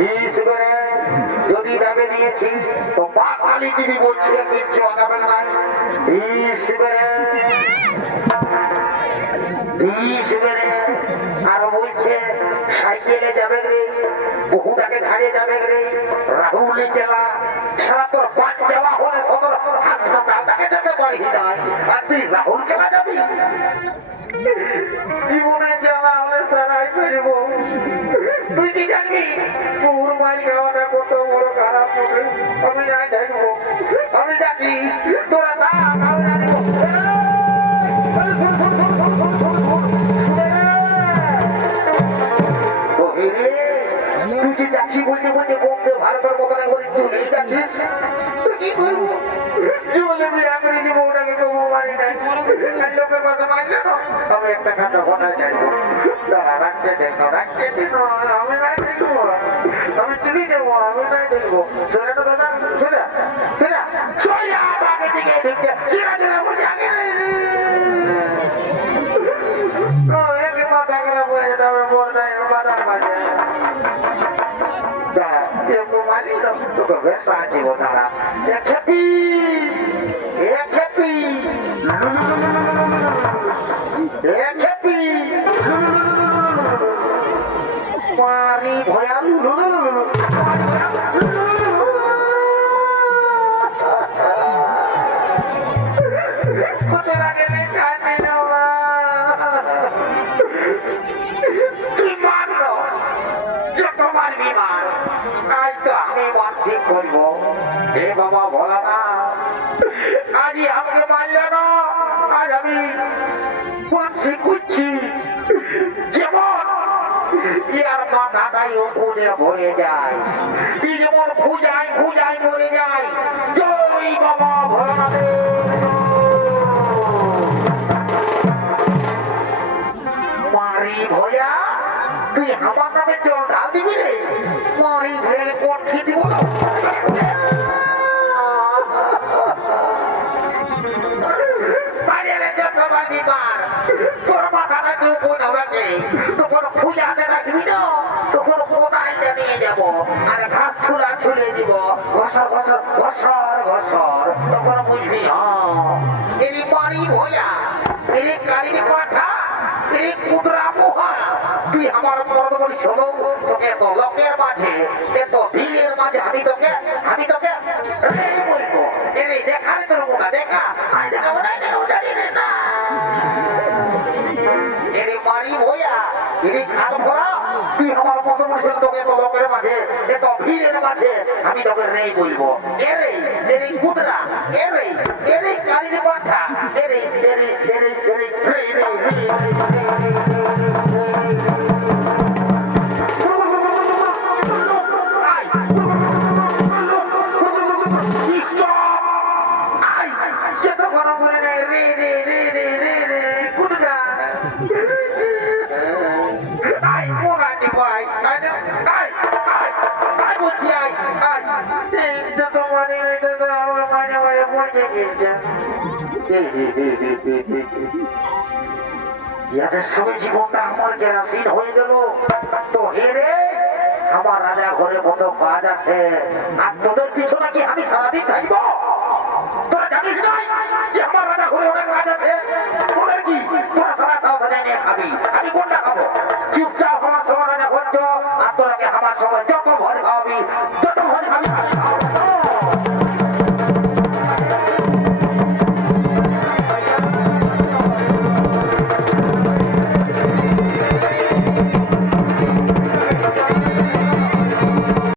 বিষ করে যদি দাবে দিয়েছি তো পাখালি তিনি বলছে কিচ্ছু আগাবে না। বিষ করে আর বলছে সাইকেলে যাবে রে, বহুটাকে ছাড়িয়ে যাবে রে, রাহুলি জেলা সারা তোর পাঁচ যাওয়া হলে সদর হাসপাতাল তাকে যেতে পারি নাই, আর তুই রাহুল জেলা যাবি? জীবনে জ্বালা হলে সারাই ফেলব। তুই কি জানবি তোর মাই গাওয়াটা কত বড় খারাপ হবে? আমি না দেখবো, আমি জানি তোরা না জানিব। তুই যে যাচ্ছি বলতে বলতে বলতে ভারতের মতো না বলে চলেই যাচ্ছিস, তুই কি করবো? জীবনে বিয়া করে দিব, ওটাকে তো মারি নাই, লোকের পাশে মারলে না। আমি একটা কাটা ঘটায় যাইব, তারা রাখতে দেন আমি নাই দেখবো, আমি চুলি দেবো, আমি নাই দেখবো। সেটা তো দাদা সেটা সেটা সোয়া আগে দিকে ঢুকছে সেটা যেটা বলছি আগে মাথা খারাপ হয়ে যেতে হবে, মন নাই মাথার মাঝে তোকে বেশ সাহায্য তারা খেপি খেপি খেপি মারি ভয়াল করবো। হে বাবা ভোলা না, আজই আমাকে মারলে না, আজ আমি মানসিক করছি যেমন ইয়ার মাথাটাই ওপরে ভরে যায়, যেমন খুঁজায় খুঁজায় মরে যায়। জয় বাবা ভোলা মারি ভয়া, তুই আমার নামে জল ঢাল দিবি রে? মারি ভেঙে কঠি দিব না। তোর মাথাটা তুই কোন হবে, তখন পূজাতে রাখবি না, তখন কোথায় নিয়ে যাবো আর ঘাস ছুলা ছুলে দিব, ঘসর ঘসর ঘসর ঘসর, তখন বুঝবি এনি মারি ভয়া, এনি কালী পাঠা, এনি কুদরা মোহা। তুই আমার মরদ বলিস হলো, তোকে এত লোকের মাঝে এত ভিড়ের মাঝে আমি তোকে বলবো এনে দেখার তোর মোটা দেখা আমি দেখাবো না, দেখাবো জানি না এনে মারি ভয়া, এনে খাল ভরা। তুই আমার মতো বলিস তোকে এত লোকের মাঝে এত ভিড়ের মাঝে আমি তোকে নেই বলবো। এরে এনে কুদরা, এরে এনে কালী পাঠা, এরে এরে এরে এরে ইয়াদের সঙ্গে জীবনটা আমার কেরাসিন হয়ে গেল। তো হেরে আমার রাজা ঘরে কত কাজ আছে, আর তোদের পিছু নাকি আমি সারাদিন থাকবো? তোরা জানিস নাই যে আমার রাজা ঘরে অনেক কাজ আছে? তোদের কি তোরা সারা খাওয়া নিয়ে খাবি, আমি কোনটা খাবো? চুপচাপ